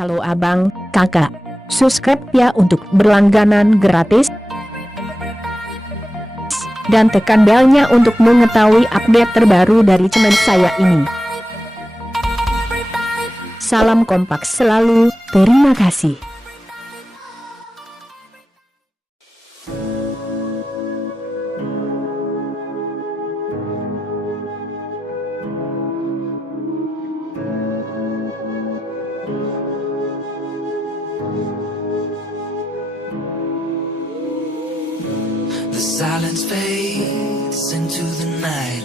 Halo abang, kakak. Subscribe ya untuk berlangganan gratis. Dan tekan belnya untuk mengetahui update terbaru dari channel saya ini. Salam kompak selalu, terima kasih. The silence fades into the night.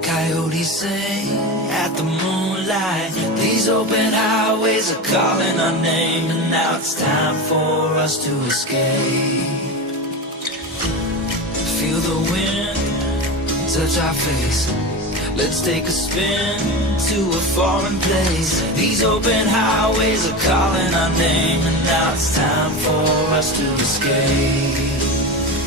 Coyotes sing at the moonlight. These open highways are calling our name, and now it's time for us to escape. Feel the wind touch our face. Let's take a spin to a foreign place. These open highways are calling our name, and now it's time for us to escape.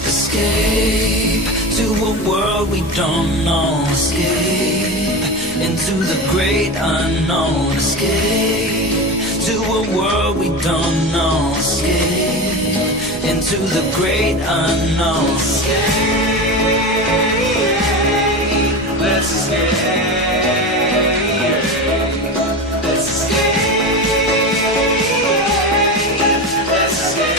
Escape to a world we don't know. Escape into the great unknown. Escape to a world we don't know. Escape into the great unknown. Escape, let's escape. Let's escape. Let's escape.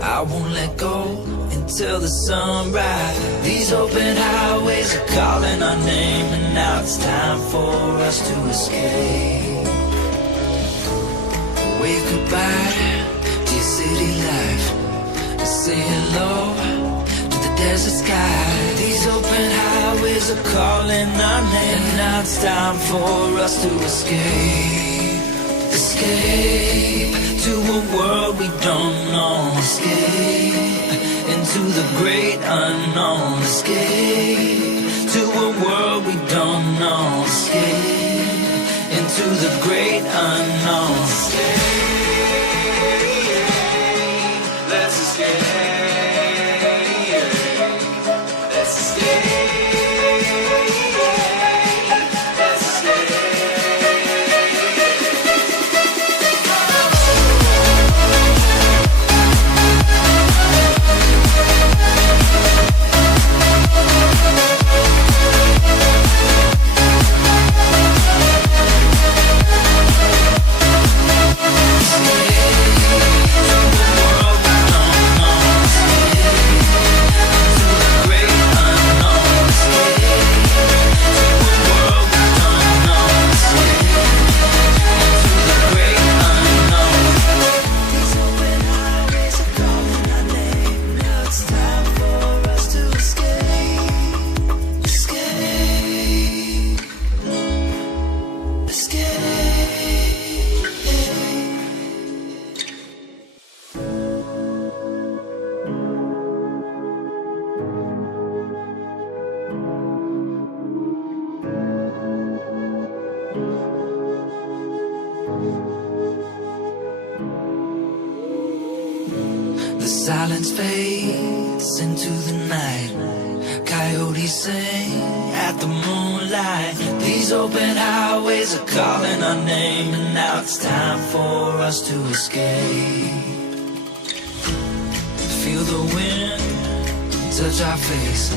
I won't let go until the sunrise. These open highways are calling our name, and now it's time for us to escape. Wave goodbye to your city life, and say hello to the desert sky. These open highways are calling our name, and now it's time for us to escape. Escape to a world we don't know. Escape into the great unknown. Escape to a world we don't know. Escape into the great unknown. Escape, let's escape. Let's escape. Silence fades into the night. Coyotes sing at the moonlight. These open highways are calling our name, and now it's time for us to escape. Feel the wind touch our face.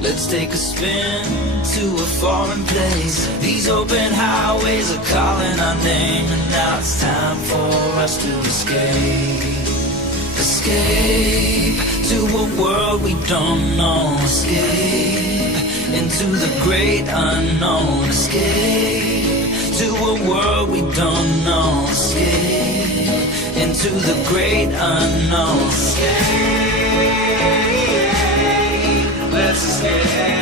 Let's take a spin to a foreign place. These open highways are calling our name, and now it's time for us to escape. Escape to a world we don't know. Escape into the great unknown. Escape to a world we don't know. Escape into the great unknown. Escape, Let's escape.